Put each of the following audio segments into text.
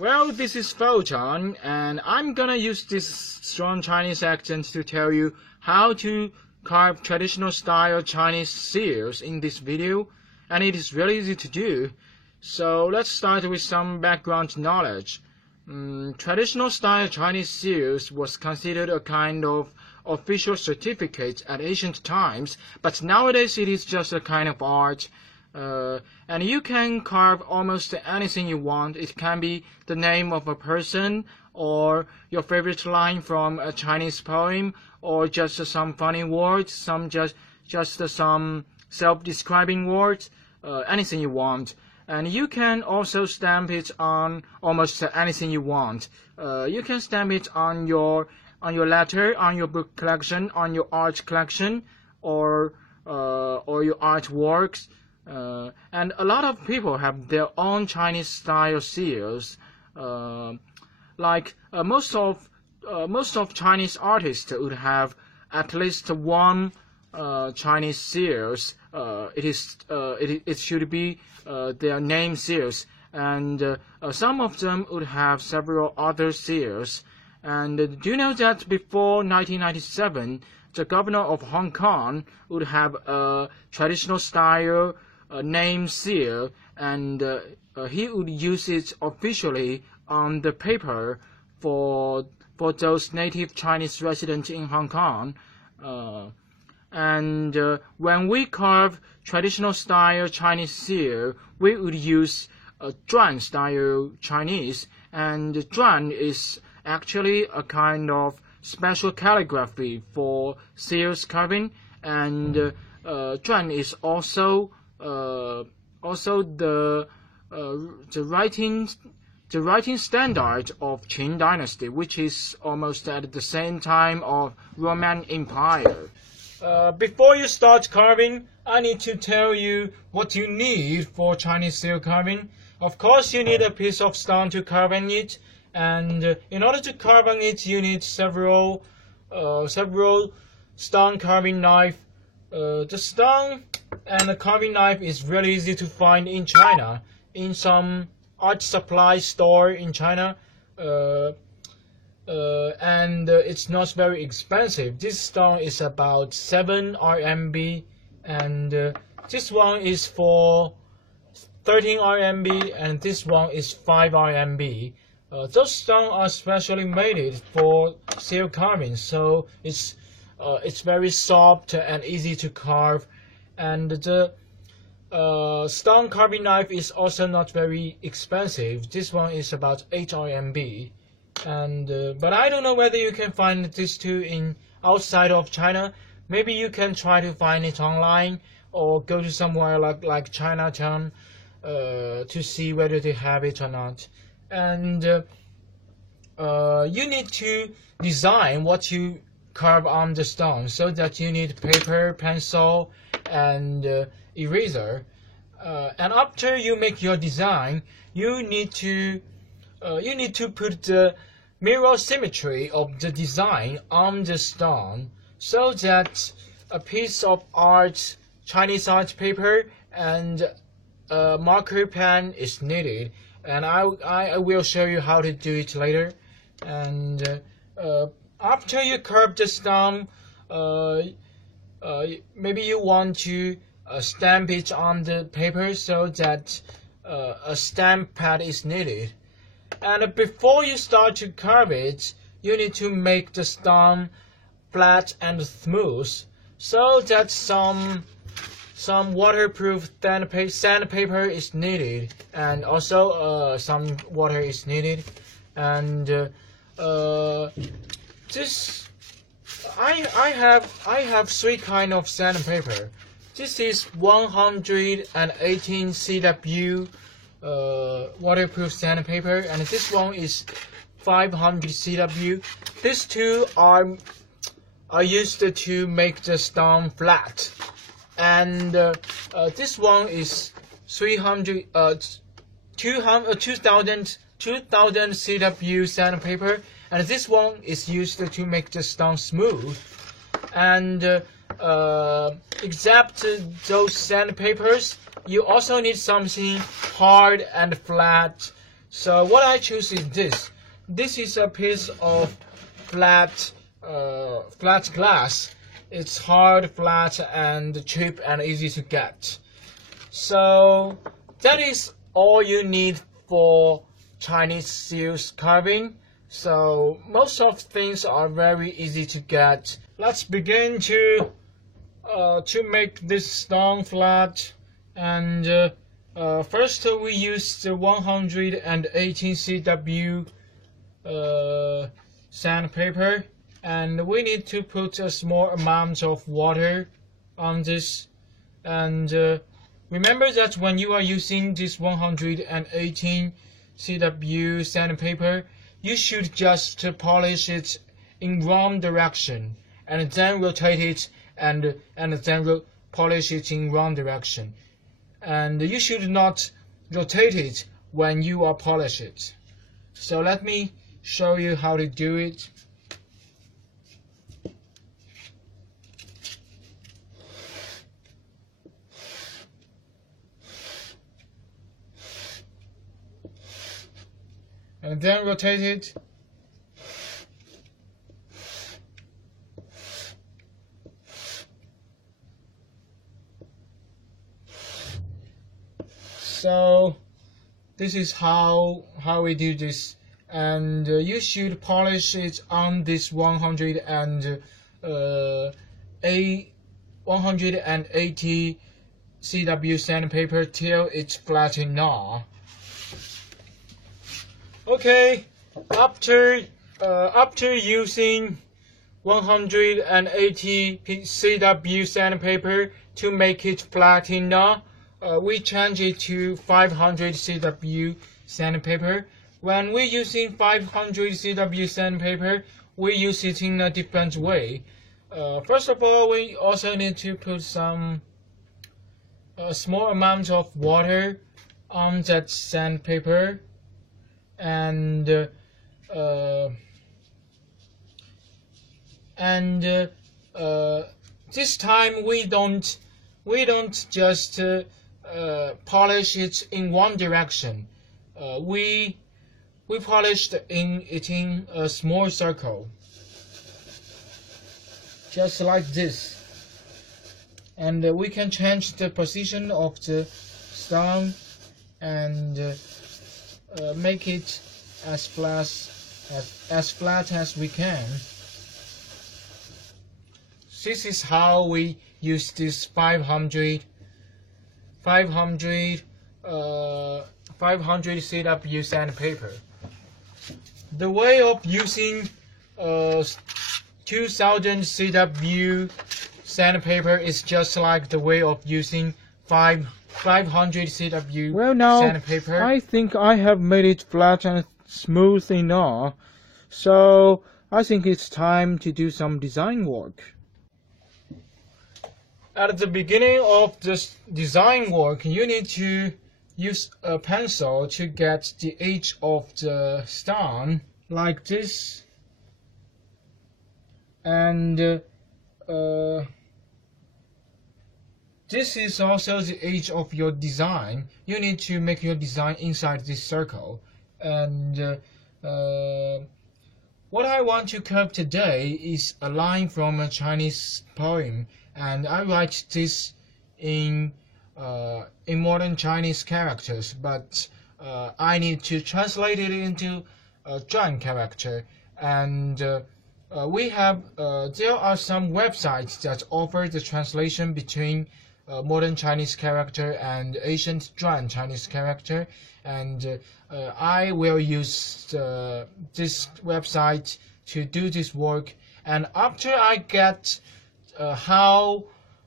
Well, this is Fouchan, and I'm gonna use this strong Chinese accent to tell you how to carve traditional style Chinese seals in this video, and it is really easy to do. So let's start with some background knowledge. Traditional style Chinese seals was considered a kind of official certificate at ancient times, but nowadays it is just a kind of art. And you can carve almost anything you want. It can be the name of a person, or your favorite line from a Chinese poem, or just some funny words, just some self-describing words, anything you want. And you can also stamp it on almost anything you want. You can stamp it on your letter, on your book collection, on your art collection, or your artworks. And a lot of people have their own Chinese style seals. Most of Chinese artists would have at least one Chinese seals. It should be their name seals, and some of them would have several other seals. And do you know that before 1997, the governor of Hong Kong would have a traditional style name seal, and he would use it officially on the paper for those native Chinese residents in Hong Kong. When we carve traditional style Chinese seal, we would use Zhuan style Chinese, and Zhuan is actually a kind of special calligraphy for seals carving, and Zhuan is also the writing standard of Qing Dynasty, which is almost at the same time of Roman Empire. Before you start carving, I need to tell you what you need for Chinese seal carving. Of course, you need a piece of stone to carve on it, and in order to carve on it, you need several stone carving knife. The stone and the carving knife is really easy to find in China, in some art supply store in China, and it's not very expensive. This stone is about 7 RMB, and this one is for 13 RMB, and this one is 5 RMB. Those stones are specially made for seal carving, so it's very soft and easy to carve. And the stone carving knife is also not very expensive. This one is about 8 RMB. But I don't know whether you can find these two outside of China. Maybe you can try to find it online, or go to somewhere like Chinatown to see whether they have it or not. And you need to design what you carve on the stone, so that you need paper, pencil, and eraser. And after you make your design, you need to put the mirror symmetry of the design on the stone, so that a piece of art, Chinese art paper, and a marker pen is needed. And I will show you how to do it later. And after you carve the stone, maybe you want to stamp it on the paper, so that a stamp pad is needed. And before you start to carve it, you need to make the stone flat and smooth, so that some waterproof sandpaper is needed, and also some water is needed. And I have 3 kind of sandpaper. This is 118 CW waterproof sandpaper, and this one is 500 CW. These two are used to make the stone flat, and this one is 2000 CW sandpaper, and this one is used to make the stone smooth. And except those sandpapers, you also need something hard and flat So what I choose is this. This is a piece of flat glass. It's hard, flat, and cheap and easy to get. So that is all you need for Chinese seals carving. So most of things are very easy to get. Let's begin to make this stone flat. And first we use the 118 CW sandpaper, and we need to put a small amount of water on this. And remember that when you are using this 118 CW sandpaper, you should just polish it in wrong direction, and then rotate it, and then polish it in wrong direction. And you should not rotate it when you are polish it. So let me show you how to do it. And then rotate it. So this is how we do this, and you should polish it on this 180 CW sandpaper till it's flat enough. Okay, after using 180 CW sandpaper to make it flat enough, we change it to 500 CW sandpaper. When we're using 500 CW sandpaper, we use it in a different way. First of all, we also need to put some small amount of water on that sandpaper, and this time we don't just polish it in one direction. We polished it in a small circle, just like this. And we can change the position of the stone and make it as flat as we can. This is how we use this 500 CW sandpaper. The way of using 2000 CW sandpaper is just like the way of using 500 CW Well, now, sandpaper. I think I have made it flat and smooth enough, so I think it's time to do some design work. At the beginning of this design work, you need to use a pencil to get the edge of the stone like this, and this is also the edge of your design. You need to make your design inside this circle. And what I want to curve today is a line from a Chinese poem, and I write this in modern Chinese characters, but I need to translate it into a Zhuan character. And there are some websites that offer the translation between modern Chinese character and ancient Zhuan Chinese character, and I will use this website to do this work. And after I get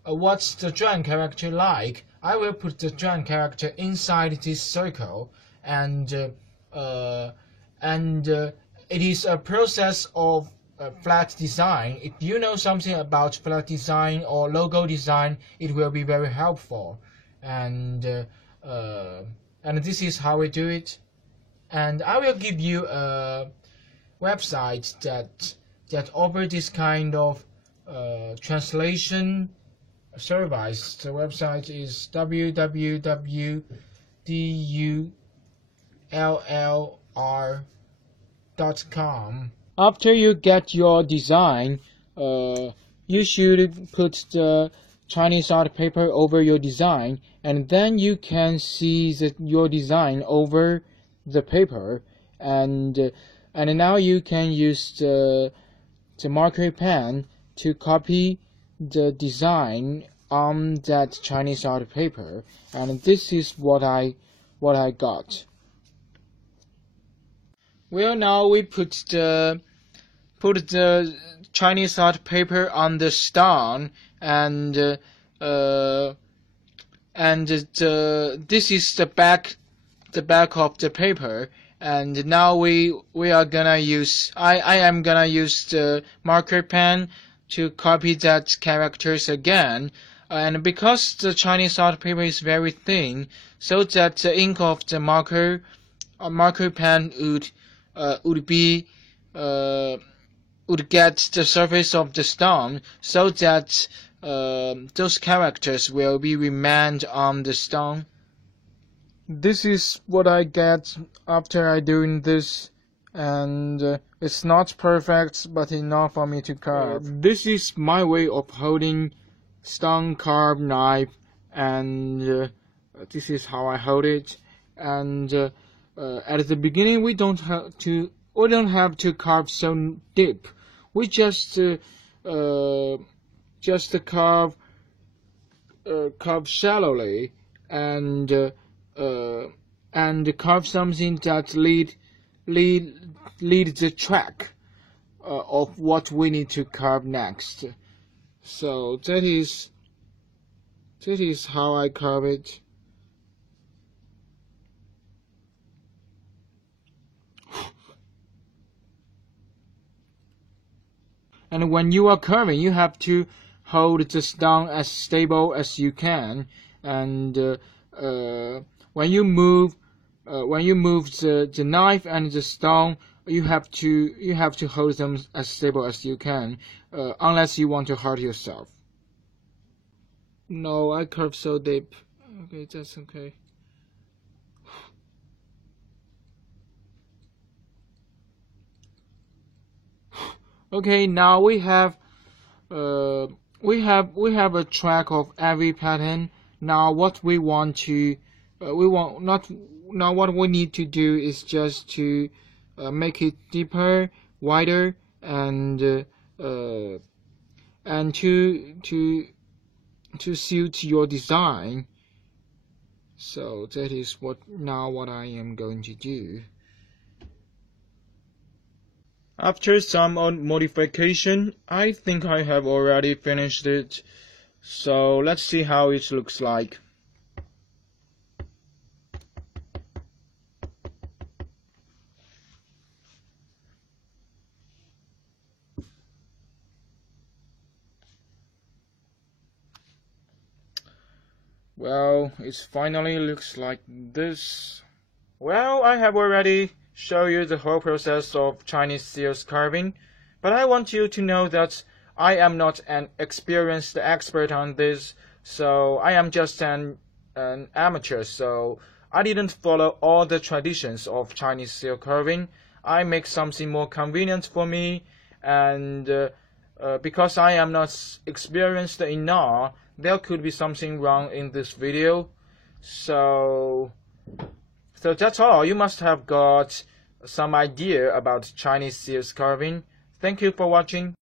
what's the Zhuan character like, I will put the Zhuan character inside this circle, and it is a process of flat design. If you know something about flat design or logo design, it will be very helpful. And this is how we do it. And I will give you a website that offers this kind of translation service. The website is www.duxing llr.com. After you get your design, you should put the Chinese art paper over your design, and then you can see your design over the paper, and now you can use the marker pen to copy the design on that Chinese art paper, and this is what I got. Well, now we put the Chinese art paper on the stone, and this is the back of the paper. And now we are gonna use I am gonna use the marker pen to copy that characters again. And because the Chinese art paper is very thin, so that the ink of the marker pen would get the surface of the stone, so that those characters will be remained on the stone. This is what I get after doing this, and it's not perfect, but enough for me to carve. This is my way of holding stone carved knife, and this is how I hold it. And at the beginning, we don't have to carve so deep. We just carve shallowly, and carve something that lead the track of what we need to carve next. So that is how I carve it. And when you are carving, you have to hold the stone as stable as you can, and when you move the knife and the stone, you have to hold them as stable as you can, unless you want to hurt yourself. No, I carved so deep. Okay, that's okay. Okay, now we have a track of every pattern. Now what we need to do is just to make it deeper, wider, and to suit your design. So that is what I am going to do. After some modification, I think I have already finished it. So let's see how it looks like. Well, it finally looks like this. Well, I have already shown you the whole process of Chinese seals carving, but I want you to know that I am not an experienced expert on this, so I am just an amateur, so I didn't follow all the traditions of Chinese seal carving. I make something more convenient for me, and because I am not experienced enough, there could be something wrong in this video. So that's all. You must have got some idea about Chinese seals carving. Thank you for watching.